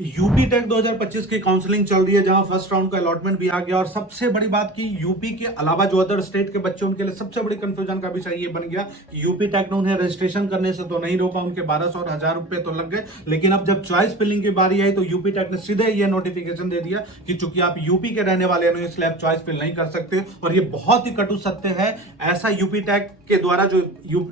UP take 2025 की counselling चल रही है, जहां फर्स्ट राउंड का अलॉटमेंट भी आ गया। और सबसे बड़ी बात की यूपी के अलावा जो अदर स्टेट के बच्चे, उनके लिए सबसे बड़ी कंफ्यूजन का विषय ये बन गया कि यूपी टेक ने उन्हें रजिस्ट्रेशन करने से तो नहीं रोका, उनके 1200 और 1000 रुपए तो लग गए। लेकिन अब जब चॉइस फिलिंग की बारी आई तो यूपी टेक ने सीधे ये नोटिफिकेशन दे दिया कि चूंकि आप यूपी के रहने वाले हैं इसलिए आप चॉइस फिल नहीं कर सकते। और ये बहुत ही कटु सत्य है। ऐसा यूपी टेक के द्वारा जो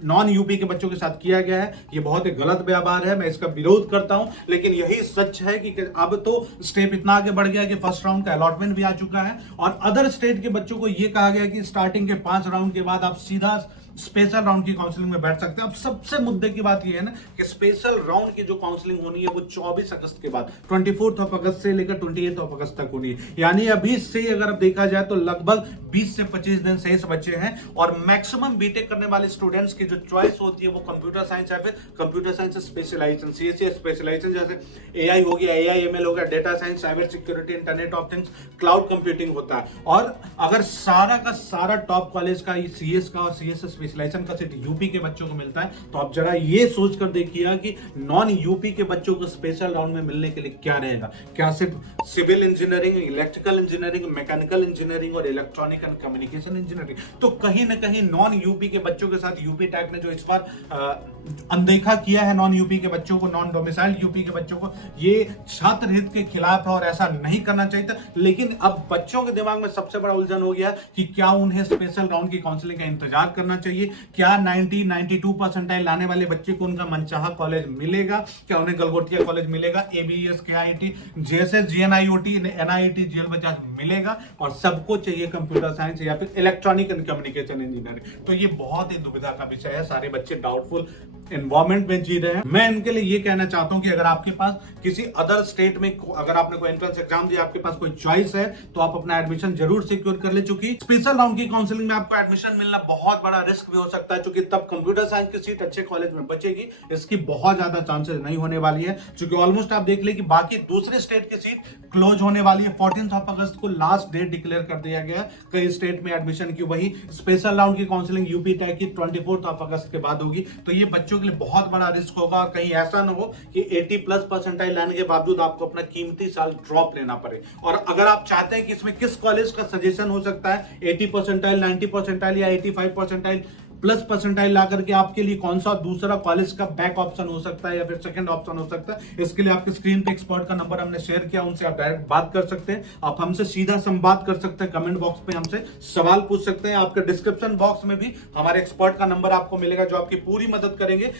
नॉन यूपी के बच्चों के साथ किया गया है, ये बहुत ही गलत व्यवहार है। मैं इसका विरोध करता हूं। लेकिन यही सच है कि अब तो स्टेप इतना आगे बढ़ गया कि फर्स्ट राउंड का अलॉटमेंट भी आ चुका है और अदर स्टेट के बच्चों को यह कहा गया कि स्टार्टिंग के 5 राउंड के बाद आप सीधा स्पेशल राउंड की काउंसलिंग में बैठ सकते हैं। अब सबसे मुद्दे की बात यह है ना कि स्पेशल राउंड की जो काउंसलिंग होनी है वो 24 अगस्त के बाद 24 अगस्त से लेकर 28 अगस्त तक होनी है। यानी अभी से अगर अब देखा जाए तो लगभग 20 से 25 दिन शेष बचे हैं। और मैक्सिमम बीटेक करने वाले स्टूडेंट्स की जो चॉइस होती है वो कंप्यूटर साइंस या फिर computer science specialisation, CSC specialisation, जैसे एआई हो गया, एआईएमएल हो गया, data science, cyber security, internet of things, cloud computing होता है। और अगर सारा का सारा टॉप कॉलेज का सीएस का और सीएस स्पेशलाइजेशन का सीट यूपी के बच्चों को मिलता है, तो आप जरा ये सोचकर देखिए कि नॉन यूपी के बच्चों को स्पेशल राउंड में मिलने के लिए क्या रहेगा। क्या सिर्फ civil engineering, electrical engineering, mechanical engineering और इलेक्ट्रॉनिक एंड कम्युनिकेशन इंजीनियरिंग? तो कहीं ना कहीं नॉन यूपी के बच्चों के साथ यूपी टेक ने जो इस बार अनदेखा किया है नॉन यूपी के बच्चों को, नॉन डोमिसाइल्ड यूपी के बच्चों को, ये छात्र हित के खिलाफ है और ऐसा नहीं करना चाहिए था। लेकिन अब बच्चों के दिमाग में सबसे बड़ा उलझन हो गया कि क्या उन्हें स्पेशल राउंड की काउंसलिंग का इंतजार करना चाहिए, क्या 92 परसेंटाइल लाने वाले बच्चे को उनका मनचाहा कॉलेज मिलेगा, क्या उन्हें गलगोटिया कॉलेज मिलेगा, ABS, KIT, JSS, GNIOT, NIT, JL Bajaj मिलेगा, और सबको चाहिए कंप्यूटर साइंस या फिर इलेक्ट्रॉनिक एंड कम्युनिकेशन इंजीनियरिंग। तो ये बहुत ही दुविधा का विषय है। सारे बच्चे डाउटफुल एनवायरमेंट में जी रहे हैं। मैं इनके लिए ये कहना चाहता हूं कि अगर आपके पास किसी अदर स्टेट में, अगर आपने कोई एंट्रेंस एग्जाम दिया, आपके पास कोई चॉइस है, तो आप अपना एडमिशन जरूर सिक्योर कर ले। चूंकि स्पेशल राउंड की काउंसलिंग में आपको एडमिशन मिलना बहुत बड़ा रिस्क भी हो सकता है, क्योंकि तब कंप्यूटर साइंस की सीट अच्छे कॉलेज में बचेगी, इसकी बहुत ज्यादा चांसेस नहीं होने वाली है। क्योंकि ऑलमोस्ट आप देख ले कि बाकी दूसरे स्टेट की सीट क्लोज होने वाली है। 14 अगस्त को लास्ट डेट डिक्लेयर कर दिया गया है कई स्टेट में एडमिशन की। वही स्पेशल राउंड की काउंसलिंग यूपी टेक की 24 अगस्त के बाद होगी। तो ये बच्चों के लिए बहुत बड़ा रिस्क होगा। और कहीं ऐसा ना हो कि 80+ परसेंटाइल लाने के बावजूद आपको अपना कीमती साल ड्रॉप लेना पड़े। और अगर आप चाहते हैं कि इसमें किस कॉलेज का सजेशन हो सकता है, 80 परसेंटाइल, 90 परसेंटाइल या 85 परसेंटाइल प्लस परसेंटाइल ला करके आपके लिए कौन सा दूसरा कॉलेज का बैक ऑप्शन हो सकता है या फिर सेकंड ऑप्शन हो सकता है, इसके लिए आपके स्क्रीन पे एक्सपर्ट का नंबर हमने शेयर किया, उनसे आप डायरेक्ट बात कर सकते हैं। आप हमसे सीधा संवाद कर सकते हैं, कमेंट बॉक्स पे हमसे सवाल पूछ सकते हैं। आपके डिस्क्रिप्शन बॉक्स में भी हमारे एक्सपर्ट का नंबर आपको मिलेगा जो आपकी पूरी मदद करेंगे।